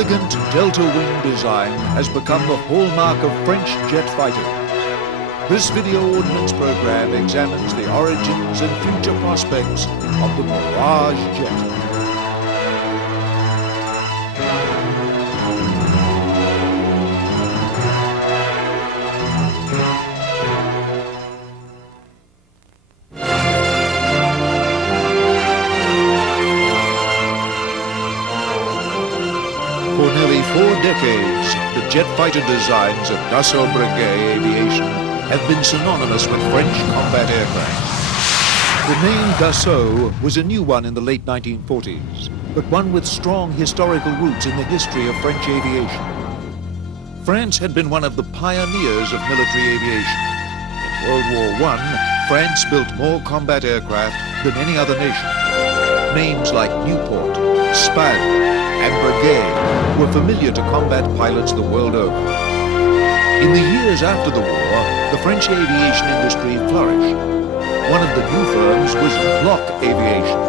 elegant delta wing design has become the hallmark of French jet fighters. This video ordnance program examines the origins and future prospects of the Mirage jet. For nearly 4 decades, the jet fighter designs of Dassault Breguet Aviation have been synonymous with French combat aircraft. The name Dassault was a new one in the late 1940s, but one with strong historical roots in the history of French aviation. France had been one of the pioneers of military aviation. In World War I, France built more combat aircraft than any other nation. Names like Nieuport, Spad, and Breguet were familiar to combat pilots the world over. In the years after the war, the French aviation industry flourished. One of the new firms was Bloch Aviation.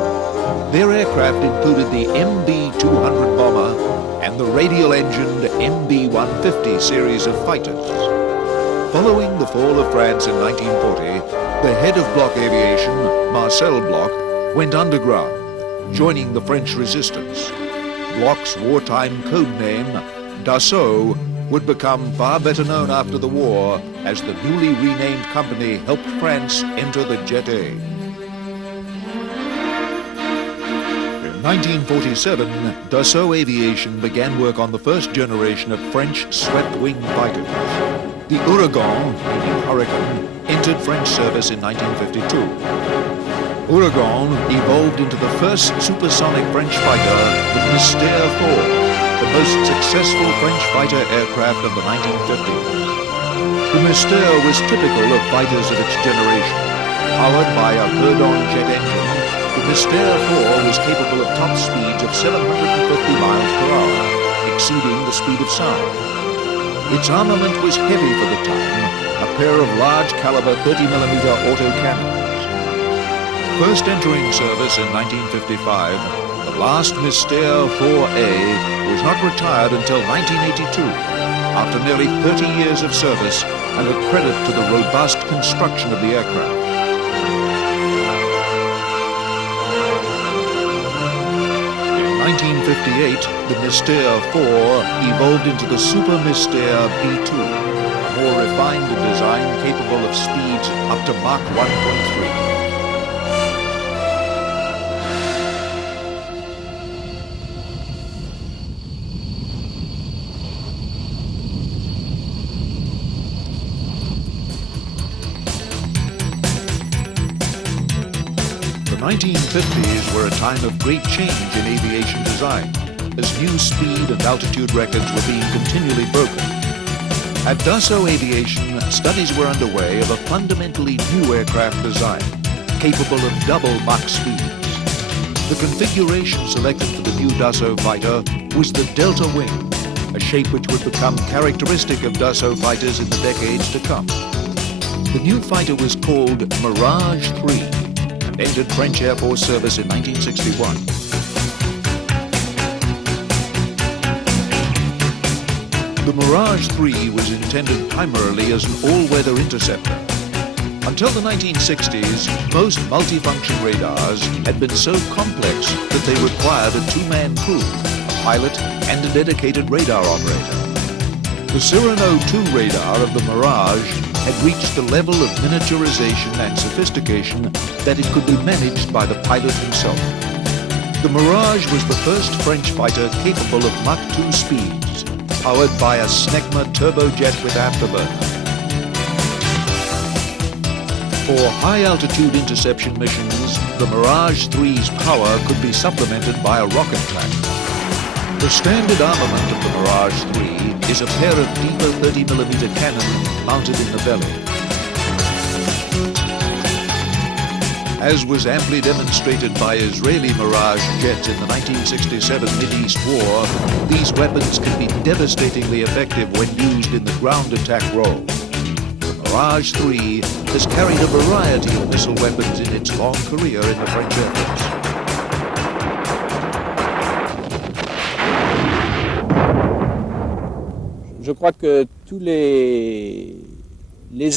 Their aircraft included the MB-200 bomber and the radial-engined MB-150 series of fighters. Following the fall of France in 1940, the head of Bloch Aviation, Marcel Bloch, went underground, joining the French resistance. Bloch's wartime code name, Dassault, would become far better known after the war as the newly renamed company helped France enter the jet age. In 1947, Dassault Aviation began work on the first generation of French swept-wing fighters. The Ouragan, meaning Hurricane, entered French service in 1952. Ouragan evolved into the first supersonic French fighter, the Mystère 4, the most successful French fighter aircraft of the 1950s. The Mystère was typical of fighters of its generation. Powered by a Verdon jet engine, the Mystère 4 was capable of top speeds of 750 miles per hour, exceeding the speed of sound. Its armament was heavy for the time, a pair of large caliber 30mm autocannons. First entering service in 1955, the last Mystère 4A was not retired until 1982, after nearly 30 years of service and a credit to the robust construction of the aircraft. In 1958, the Mystère 4 evolved into the Super Mystère B2, a more refined design capable of speeds up to Mach 1.3. The 1950s were a time of great change in aviation design, as new speed and altitude records were being continually broken. At Dassault Aviation, studies were underway of a fundamentally new aircraft design, capable of double Mach speeds. The configuration selected for the new Dassault fighter was the delta wing, a shape which would become characteristic of Dassault fighters in the decades to come. The new fighter was called Mirage 3, entered French Air Force service in 1961. The Mirage 3 was intended primarily as an all-weather interceptor. Until the 1960s, most multifunction radars had been so complex that they required a two-man crew, a pilot and a dedicated radar operator. The Cyrano 2 radar of the Mirage had reached the level of miniaturization and sophistication that it could be managed by the pilot himself. The Mirage was the first French fighter capable of Mach 2 speeds, powered by a Snecma turbojet with afterburner. For high-altitude interception missions, the Mirage 3's power could be supplemented by a rocket tank. The standard armament of the Mirage 3 is a pair of deeper 30mm cannons mounted in the belly. As was amply demonstrated by Israeli Mirage jets in the 1967 Mideast War, these weapons can be devastatingly effective when used in the ground attack role. The Mirage 3 has carried a variety of missile weapons in its long career in the French Air Force. Je crois que tous les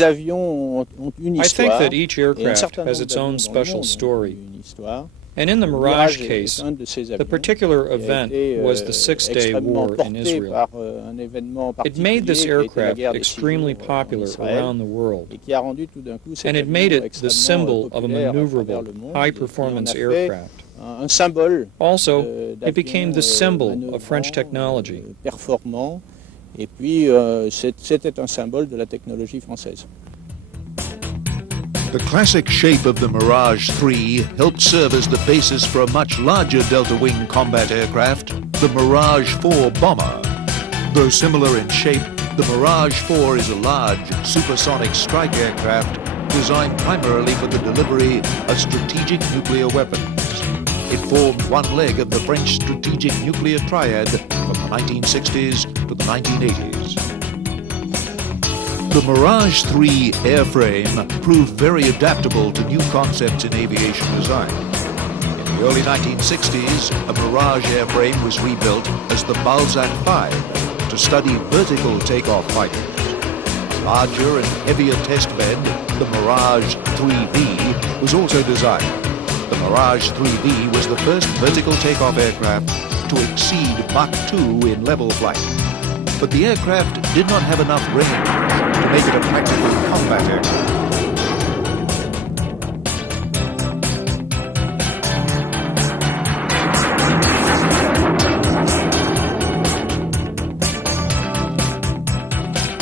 avions ont une I think histoire. that each Et un aircraft certain has nombre its own d'avions dans le special monde ont story. une histoire. And in the Le Mirage Mirage case, est un de ces the avions particular qui a event été was the Six-Day extrêmement War in porté Israel. par un événement It made this particulier qui a été la aircraft guerre des 6 extremely jours en popular Israël around the world, et qui a rendu tout d'un coup cet and it avion made it the extrêmement symbol of a populaire à travers maneuverable, le monde. high-performance Et on a fait aircraft. un symbole Also, d'avions it became the symbol of French manœuvrants, technology. performants, et puis c'était un symbole de la technologie française. The classic shape of the Mirage 3 helped serve as the basis for a much larger delta-wing combat aircraft, the Mirage 4 bomber. Though similar in shape, the Mirage 4 is a large, supersonic strike aircraft designed primarily for the delivery of strategic nuclear weapons. It formed one leg of the French strategic nuclear triad from the 1960s to the 1980s. The Mirage 3 airframe proved very adaptable to new concepts in aviation design. In the early 1960s, a Mirage airframe was rebuilt as the Balzac 5 to study vertical takeoff fighters. Larger and heavier testbed, the Mirage 3V was also designed. The Mirage 3V was the first vertical takeoff aircraft to exceed Mach 2 in level flight. But the aircraft did not have enough range to make it a practical combat aircraft.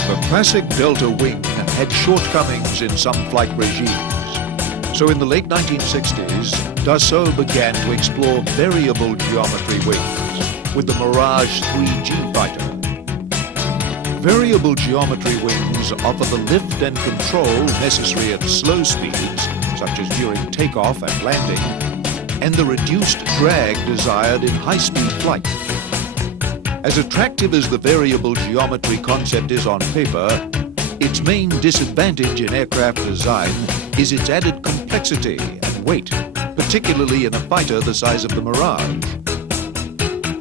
The classic Delta wing had shortcomings in some flight regimes. So in the late 1960s, Dassault began to explore variable geometry wings with the Mirage 3G fighter. Variable geometry wings offer the lift and control necessary at slow speeds, such as during takeoff and landing, and the reduced drag desired in high-speed flight. As attractive as the variable geometry concept is on paper, its main disadvantage in aircraft design is its added complexity and weight, particularly in a fighter the size of the Mirage.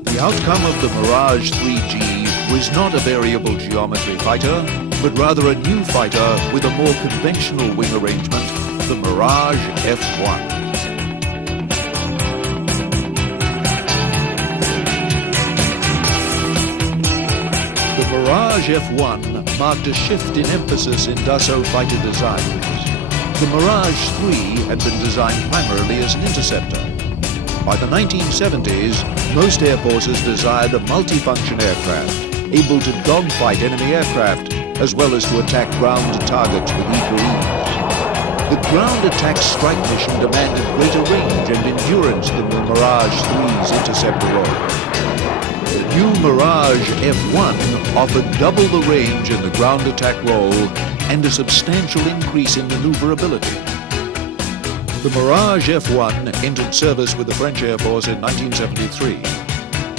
The outcome of the Mirage 3G was not a variable geometry fighter, but rather a new fighter with a more conventional wing arrangement, the Mirage F1. The Mirage F1 marked a shift in emphasis in Dassault fighter designs. The Mirage 3 had been designed primarily as an interceptor. By the 1970s, most air forces desired a multifunction aircraft, able to dogfight enemy aircraft, as well as to attack ground targets with equal ease. The ground attack strike mission demanded greater range and endurance than the Mirage 3's interceptor role. The new Mirage F1 offered double the range in the ground attack role and a substantial increase in maneuverability. The Mirage F1 entered service with the French Air Force in 1973.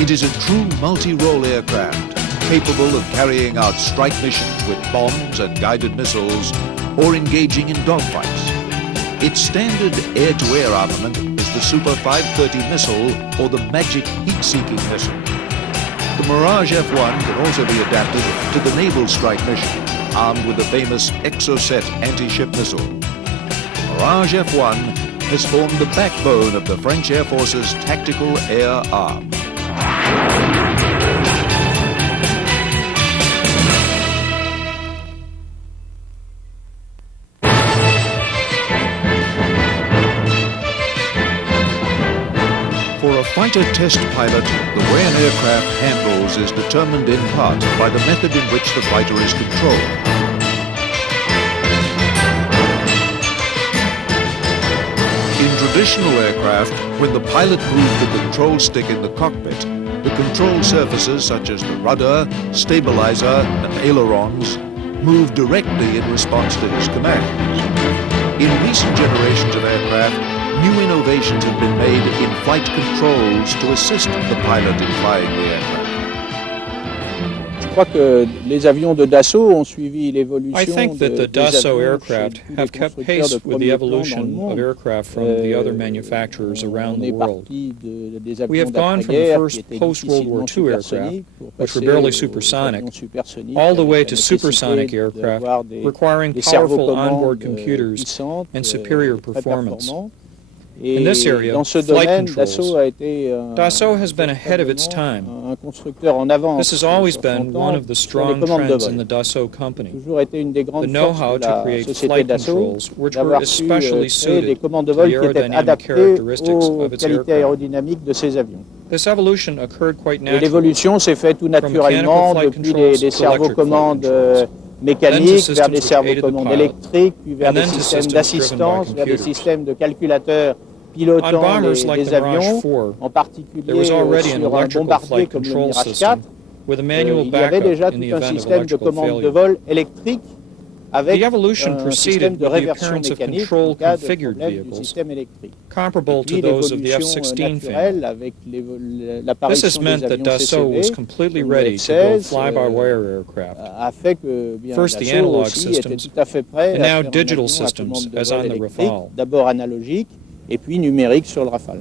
It is a true multi-role aircraft, capable of carrying out strike missions with bombs and guided missiles or engaging in dogfights. Its standard air-to-air armament is the Super 530 missile or the Magic heat-seeking missile. The Mirage F1 can also be adapted to the naval strike mission, armed with the famous Exocet anti-ship missile. Mirage F1 has formed the backbone of the French Air Force's tactical air arm. For a fighter test pilot, the way an aircraft handles is determined in part by the method in which the fighter is controlled. In traditional aircraft, when the pilot moved the control stick in the cockpit, the control surfaces such as the rudder, stabilizer, and ailerons move directly in response to his commands. In recent generations of aircraft, new innovations have been made in flight controls to assist the pilot in flying the aircraft. crois que les avions de Dassault ont suivi l'évolution I think that the des Dassault avions aircraft chez tous les have kept constructeurs pace de with the premier plan dans le evolution monde. of aircraft from the other manufacturers around On the est world. parti des We avions have gone from the d'après-guerre first qui étaient post-World War difficilement II aircraft, supersoniques pour which passer were barely aux supersonic, avions supersoniques all the avec way la to nécessité supersonic aircraft d'avoir des requiring cerveaux powerful onboard commandes computers puissantes and superior très performance. performantes. In this Et area, dans ce flight domaine, controls. Dassault a été Dassault has been ahead of its time. un constructeur en avance. This has always sur been son one temps of the sur les strong commandes de trends in vol. the Dassault company. Toujours été une des The grandes know-how forces de to la create société flight Dassault controls, which were d'avoir su especially créer des suited commandes de to vol the qui étaient aerodynamic adaptées characteristics aux of its qualités aircraft. aérodynamiques de ces avions. This evolution occurred quite Et naturally. l'évolution s'est faite tout naturellement flight depuis controls des to cerveaux electric flight commandes controls. mécaniques Then to vers des systems which cerveaux aided the commandes pilot, électriques, puis vers and des then to systèmes systems d'assistance, driven by vers des computers. systèmes de calculateurs On pilotant bombers like les the Mirage avions, 4, en particulier there was already an sur un electrical bombardier flight comme le control Mirage 4. system with a manual Il y avait backup déjà in tout the un event of système de electrical commande de failure. vol électrique avec The evolution un système proceeded de with the réversion appearance of mécanique control en cas de configured problème du vehicles, système électrique. comparable Et puis to those of the l'évolution F-16 family. naturelle avec This l'apparition has des meant that avions Dassault was CCV completely comme le ready to go F-16 fly-by-wire aircraft. a fait que bien, First, the Dassault analog aussi était systems, tout à fait prêt and à now faire un digital avion à systems, commande de as vol on the électrique, Rafale. d'abord analogique et puis numérique sur le Rafale.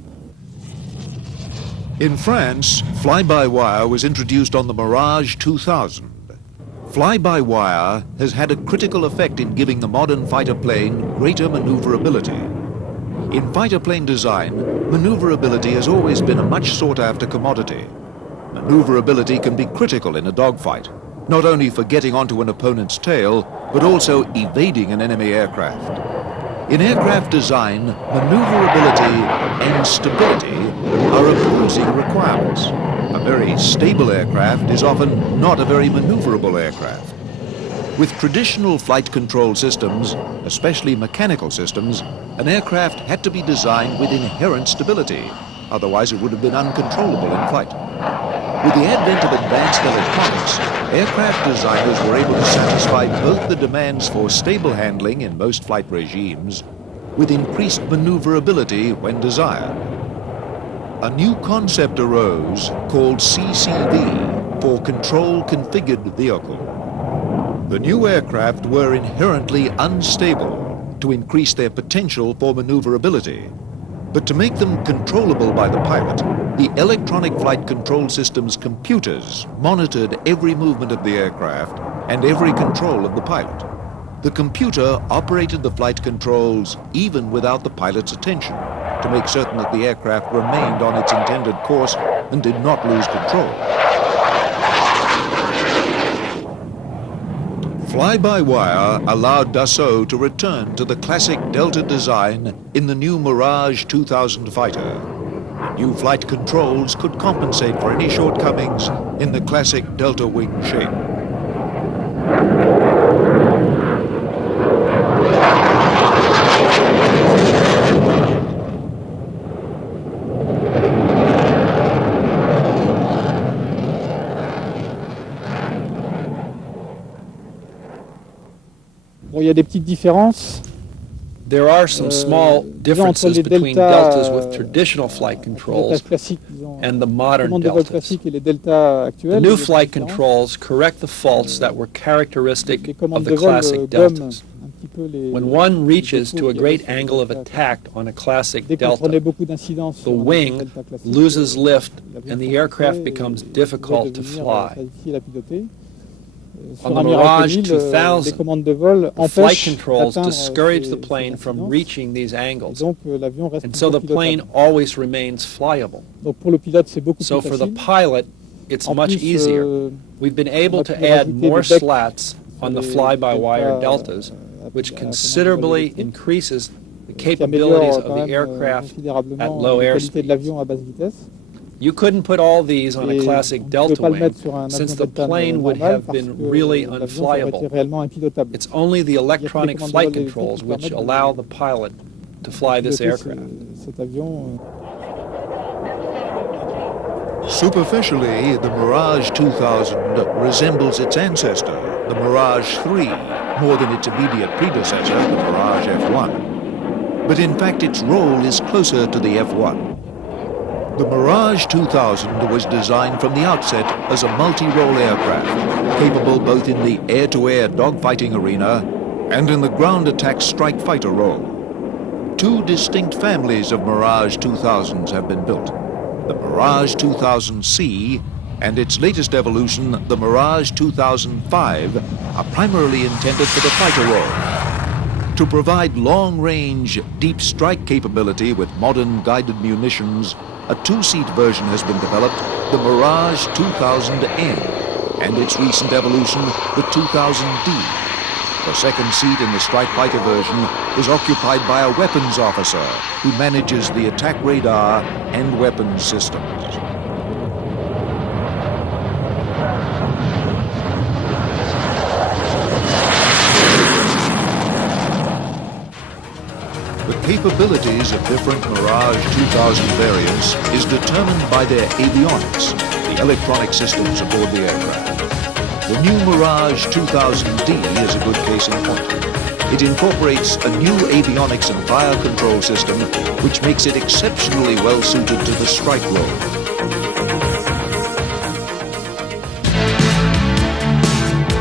In France, fly-by-wire was introduced on the Mirage 2000. Fly-by-wire has had a critical effect in giving the modern fighter plane greater maneuverability. In fighter plane design, maneuverability has always been a much sought-after commodity. Maneuverability can be critical in a dogfight, not only for getting onto an opponent's tail, but also evading an enemy aircraft. In aircraft design, maneuverability and stability are opposing requirements. A very stable aircraft is often not a very maneuverable aircraft. With traditional flight control systems, especially mechanical systems, an aircraft had to be designed with inherent stability, otherwise it would have been uncontrollable in flight. With the advent of advanced electronics, aircraft designers were able to satisfy both the demands for stable handling in most flight regimes with increased maneuverability when desired. A new concept arose called CCV, for Control Configured Vehicle. The new aircraft were inherently unstable to increase their potential for maneuverability. But to make them controllable by the pilot, the electronic flight control system's computers monitored every movement of the aircraft and every control of the pilot. The computer operated the flight controls even without the pilot's attention to make certain that the aircraft remained on its intended course and did not lose control. Fly-by-wire allowed Dassault to return to the classic Delta design in the new Mirage 2000 fighter. New flight controls could compensate for any shortcomings in the classic Delta wing shape. Bon, il y a des petites différences. There are some small differences les between deltas, deltas with traditional flight Les controls classiques, disons, and the les modern commandes de vol deltas. classiques et les deltas The actuels. new les flight différences. controls correct the faults that were Les characteristic commandes of de the vol classic gomment deltas. un petit peu les. When one les reaches défauts to a qu'il y great avait sur les angle of deltas attack on a classic Dès qu'on prenait delta, beaucoup d'incidence the sur un wing delta classique, loses lift l'avion and the s'arrêtait aircraft et becomes il pouvait difficult to devenir fly. très difficile à piloter. On Sur the un Mirage Mirage 2000, les commandes de vol The flight empêchent controls d'atteindre discourage ces- the plane ces from incidences. reaching these Et angles, donc l'avion reste and so the toujours plane pilotable. always remains flyable. Donc pour le pilote c'est beaucoup So plus for the facile. pilot, it's En much plus, easier. We've been able on a to pu add rajouter more des decks slats on the les fly-by-wire deltas, deltas, à which commande de vol considerably électrique, increases the qui capabilities améliore of quand the même aircraft considérablement at low la air qualité de l'avion speeds. à basse vitesse. You couldn't put all these on a Et classic on ne Delta pouvait pas le wing, mettre sur un since avion the Delta plane would normal have parce been que really l'avion aurait été unflyable. réellement impilotable. It's only the electronic commandes de flight vol électriques controls qui which permettent de- allow the pilot to fly this Piloter aircraft. cet avion. Superficially, the Mirage 2000 resembles its ancestor, the Mirage 3, more than its immediate predecessor, the Mirage F1. But in fact, its role is closer to the F1. The Mirage 2000 was designed from the outset as a multi-role aircraft, capable both in the air-to-air dogfighting arena and in the ground attack strike fighter role. Two distinct families of Mirage 2000s have been built. The Mirage 2000C and its latest evolution, the Mirage 2005, are primarily intended for the fighter role. To provide long-range, deep strike capability with modern guided munitions, a two-seat version has been developed, the Mirage 2000N, and its recent evolution, the 2000D. The second seat in the strike fighter version is occupied by a weapons officer who manages the attack radar and weapons systems. The capabilities of different Mirage 2000 variants is determined by their avionics, the electronic systems aboard the aircraft. The new Mirage 2000D is a good case in point. It incorporates a new avionics and fire control system, which makes it exceptionally well suited to the strike role.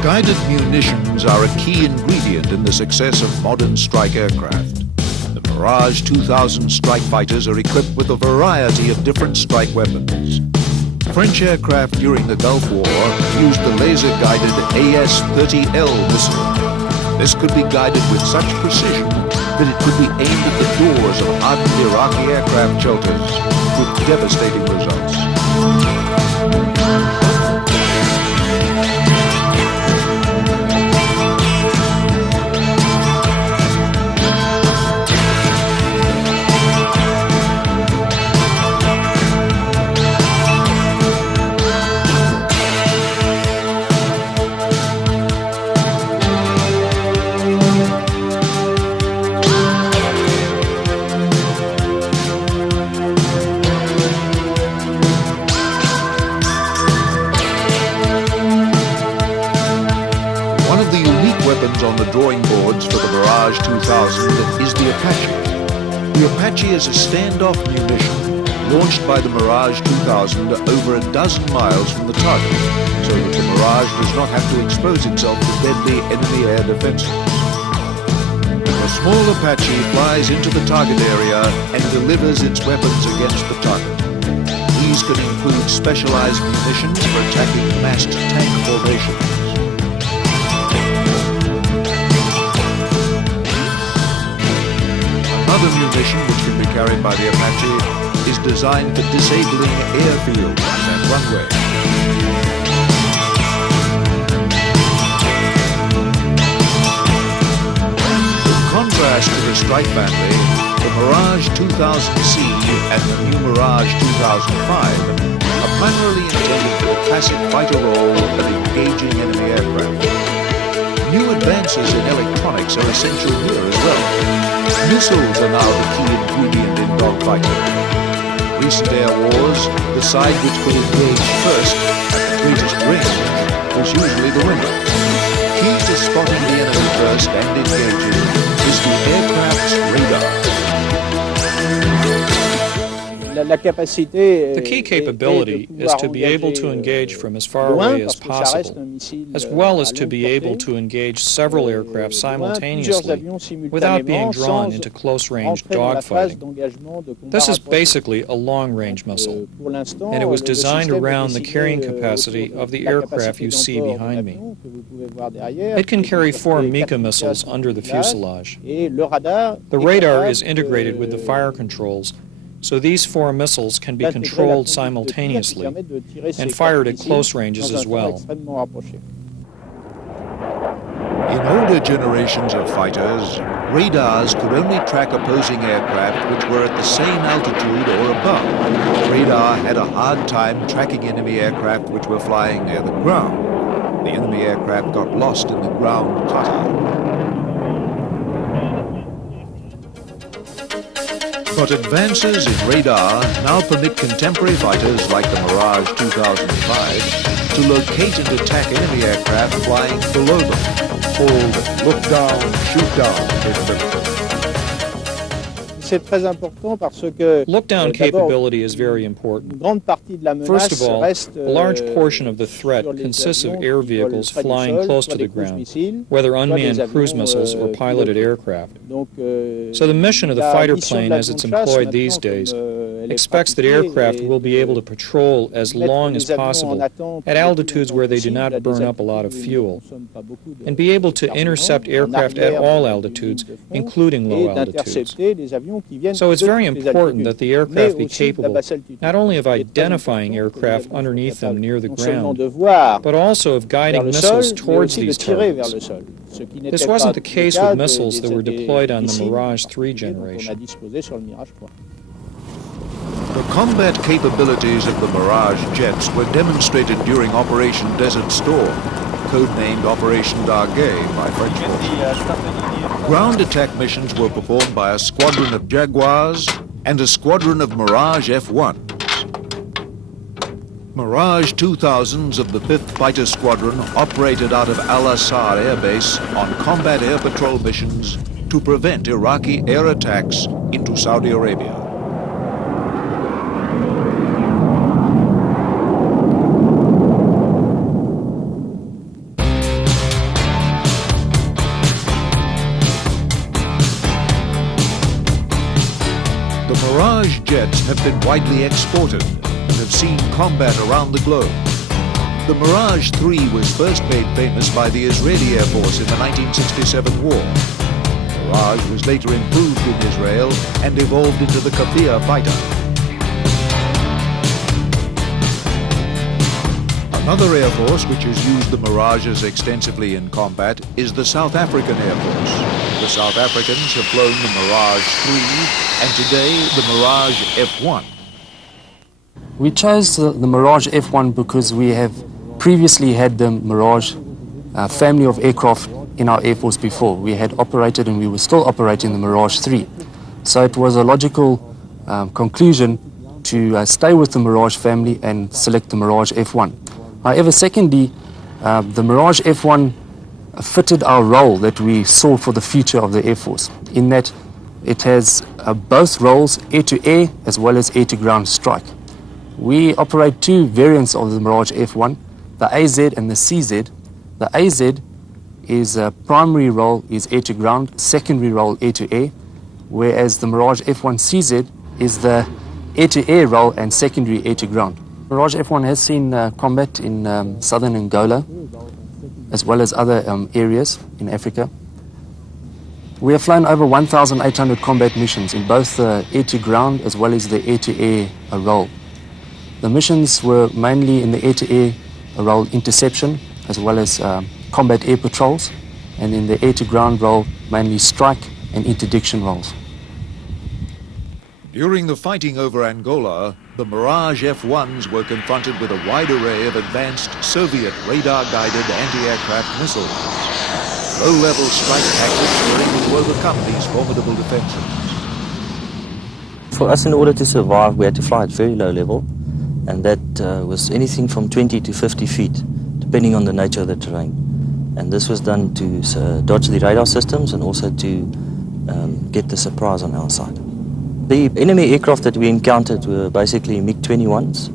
Guided munitions are a key ingredient in the success of modern strike aircraft. The Mirage 2000 strike fighters are equipped with a variety of different strike weapons. French aircraft during the Gulf War used the laser-guided AS-30L missile. This could be guided with such precision that it could be aimed at the doors of hardened Iraqi aircraft shelters with devastating results. On the drawing boards for the Mirage 2000 is the Apache. The Apache is a standoff munition launched by the Mirage 2000 over a dozen miles from the target, so that the Mirage does not have to expose itself to deadly enemy air defenses. The small Apache flies into the target area and delivers its weapons against the target. These can include specialized munitions for attacking massed tank formations. Another munition which can be carried by the Apache is designed for disabling airfields and runways. In contrast to the strike family, the Mirage 2000C and the new Mirage 2005 are primarily intended for the classic fighter role of engaging enemy aircraft. New advances in electronics are essential here as well. Missiles are now the key ingredient in dogfighting. In recent air wars, the side which could engage first at the greatest range was usually the winner. Key to spotting the enemy first and engaging is the aircraft's radar. The key capability is to be able to engage from as far away as possible, as well as to be able to engage several aircraft simultaneously without being drawn into close-range dogfighting. This is basically a long-range missile, and it was designed around the carrying capacity of the aircraft you see behind me. It can carry 4 Mika missiles under the fuselage. The radar is integrated with the fire controls, so these 4 missiles can be controlled simultaneously and fired at close ranges as well. In older generations of fighters, radars could only track opposing aircraft which were at the same altitude or above. Radar had a hard time tracking enemy aircraft which were flying near the ground. The enemy aircraft got lost in the ground clutter. But advances in radar now permit contemporary fighters like the Mirage 2005 to locate and attack enemy aircraft flying below them, called look-down, shoot-down capability. Look-down capability is very important. First of all, a large portion of the threat consists of air vehicles flying close to the ground, whether unmanned cruise missiles or piloted aircraft. So the mission of the fighter plane as it's employed these days expects that aircraft will be able to patrol as long as possible at altitudes where they do not burn up a lot of fuel, and be able to intercept aircraft at all altitudes, including low altitudes. So it's very important that the aircraft be capable not only of identifying aircraft underneath them near the ground, but also of guiding missiles towards these targets. This wasn't the case with missiles that were deployed on the Mirage 3 generation. The combat capabilities of the Mirage jets were demonstrated during Operation Desert Storm, codenamed Operation Darguet by French forces. Ground attack missions were performed by a squadron of Jaguars and a squadron of Mirage F-1s. Mirage 2000s of the 5th Fighter Squadron operated out of Al-Assar Air Base on combat air patrol missions to prevent Iraqi air attacks into Saudi Arabia. The Mirage jets have been widely exported and have seen combat around the globe. The Mirage 3 was first made famous by the Israeli Air Force in the 1967 war. Mirage was later improved in Israel and evolved into the Kafir fighter. Another air force which has used the Mirages extensively in combat is the South African Air Force. The South Africans have flown the Mirage 3 and today the Mirage F-1. We chose the Mirage F-1 because we have previously had the Mirage family of aircraft in our Air Force before. We had operated and we were still operating the Mirage 3. So it was a logical conclusion to stay with the Mirage family and select the Mirage F-1. However, secondly, the Mirage F-1 fitted our role that we saw for the future of the Air Force, in that it has both roles, air-to-air as well as air-to-ground strike. We operate two variants of the Mirage F-1, the AZ and the CZ. The AZ is primary role is air-to-ground, secondary role air-to-air, whereas the Mirage F-1 CZ is the air-to-air role and secondary air-to-ground. Mirage F-1 has seen combat in southern Angola, as well as other areas in Africa. We have flown over 1,800 combat missions in both the air-to-ground as well as the air-to-air role. The missions were mainly in the air-to-air role interception, as well as combat air patrols, and in the air-to-ground role, mainly strike and interdiction roles. During the fighting over Angola, the Mirage F-1s were confronted with a wide array of advanced Soviet radar-guided anti-aircraft missiles. Low-level strike tactics were able to overcome these formidable defenses. For us, in order to survive, we had to fly at very low level, and that was anything from 20 to 50 feet, depending on the nature of the terrain. And this was done to dodge the radar systems and also to get the surprise on our side. The enemy aircraft that we encountered were basically MiG-21s,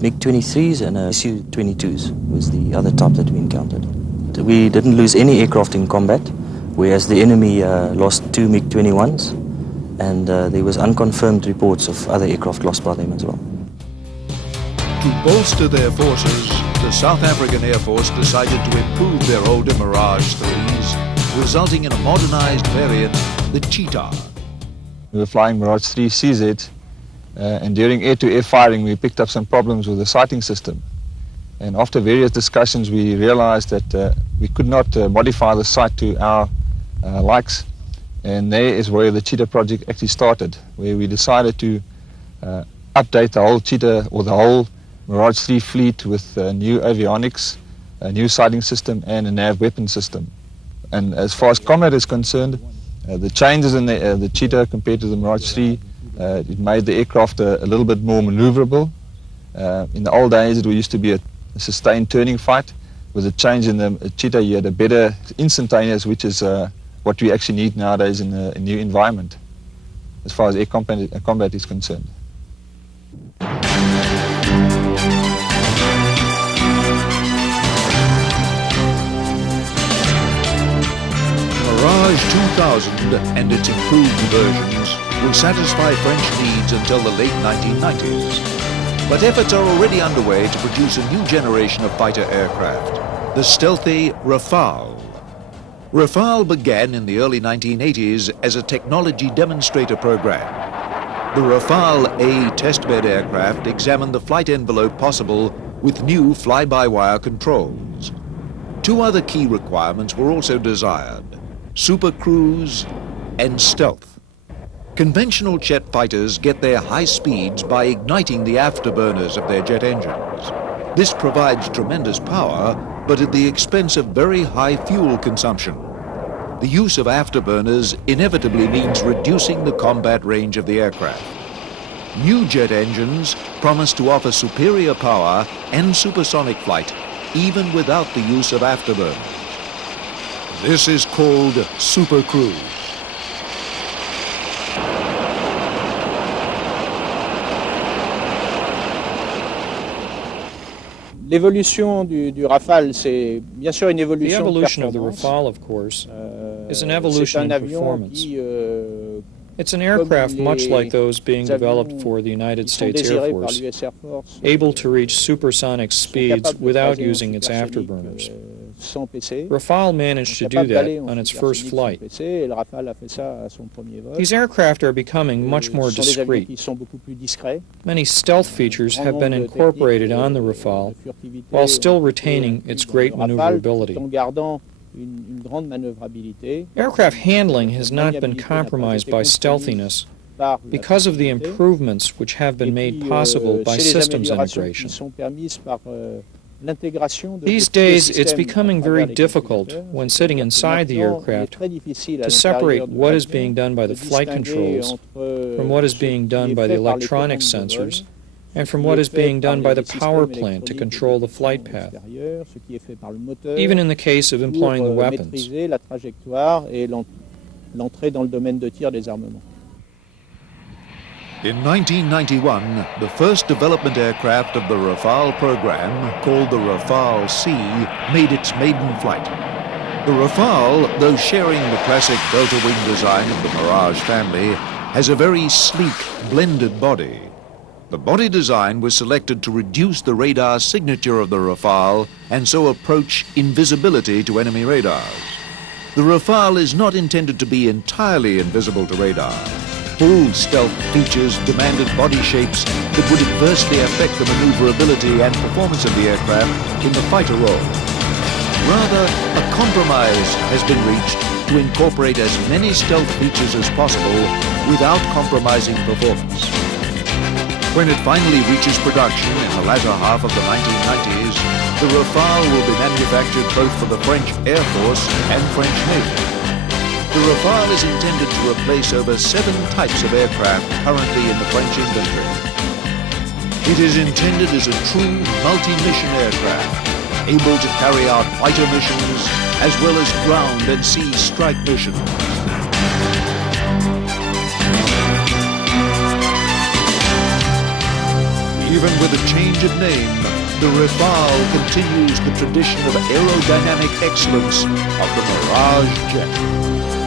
MiG-23s and Su-22s was the other type that we encountered. We didn't lose any aircraft in combat, whereas the enemy lost two MiG-21s, and there was unconfirmed reports of other aircraft lost by them as well. To bolster their forces, the South African Air Force decided to improve their older Mirage 3s, resulting in a modernized variant, the Cheetah. We were flying Mirage 3 CZ, and during air-to-air firing we picked up some problems with the sighting system. And after various discussions we realized that we could not modify the sight to our likes, and there is where the Cheetah project actually started, where we decided to update the whole Cheetah or the whole Mirage 3 fleet with new avionics, a new sighting system and a nav weapon system. And as far as combat is concerned, the changes in the Cheetah compared to the Mirage 3, it made the aircraft a little bit more maneuverable. In the old days it used to be a sustained turning fight. With the change in the Cheetah you had a better instantaneous, which is what we actually need nowadays in a new environment. as far as air combat is concerned. Mirage 2000 and its improved versions will satisfy French needs until the late 1990s. But efforts are already underway to produce a new generation of fighter aircraft, the stealthy Rafale. Rafale began in the early 1980s as a technology demonstrator program. The Rafale A testbed aircraft examined the flight envelope possible with new fly-by-wire controls. Two other key requirements were also desired: supercruise and stealth. Conventional jet fighters get their high speeds by igniting the afterburners of their jet engines. This provides tremendous power, but at the expense of very high fuel consumption. The use of afterburners inevitably means reducing the combat range of the aircraft. New jet engines promise to offer superior power and supersonic flight, even without the use of afterburners. This is called supercruise. L'évolution du Rafale, c'est bien sûr une The évolution de evolution of the performance. Rafale, of course, is an C'est evolution un in avion performance. qui, It's an aircraft comme much les like those being avions developed for the United qui sont States Air désirés par Force, l'US Air Force, able to reach supersonic sont speeds capables de without croiser en using its supersonique, afterburners. sans PC. Rafale managed to do Capable that d'aller en on its first supersonique flight. sans PC, et le Rafale a fait ça à son premier vol. These aircraft are becoming much more Ce sont des avions discreet. qui sont beaucoup plus discrets. Many stealth features Grand have been nombre de incorporated techniques on the de Rafale, furtivité while still ont été retaining incluses its dans great le Rafale, maneuverability. tout en gardant une grande manœuvrabilité. Aircraft handling has not been Maniabilité n'a pas compromised été by compromise stealthiness par la because of the furtivité. improvements which have been Et made puis, possible by c'est les systems améliorations integration. qui sont permises par l'intégration de These tous les days, it's systèmes becoming à travers very les difficult calculateurs. when sitting C'est-à-dire que inside the maintenant, il est aircraft très difficile à to l'intérieur separate de what is l'avion being done by the de flight distinguer controls entre from what is ce being qui done est by fait the par les electronic commandes de vol, sensors and ce from qui what est is fait being par done by les the power systèmes plant to électroniques control the de flight détection path, extérieure, ce qui est fait par le moteur, even in the case of employing the pour weapons. maîtriser la trajectoire et l'entrée dans le domaine de tir des armements. In 1991, the first development aircraft of the Rafale program, called the Rafale C, made its maiden flight. The Rafale, though sharing the classic delta wing design of the Mirage family, has a very sleek, blended body. The body design was selected to reduce the radar signature of the Rafale and so approach invisibility to enemy radars. The Rafale is not intended to be entirely invisible to radar. Full stealth features demanded body shapes that would adversely affect the maneuverability and performance of the aircraft in the fighter role. Rather, a compromise has been reached to incorporate as many stealth features as possible without compromising performance. When it finally reaches production in the latter half of the 1990s, the Rafale will be manufactured both for the French Air Force and French Navy. The Rafale is intended to replace over 7 types of aircraft currently in the French inventory. It is intended as a true multi-mission aircraft, able to carry out fighter missions as well as ground and sea strike missions. Even with a change of name, the Rafale continues the tradition of aerodynamic excellence of the Mirage jet.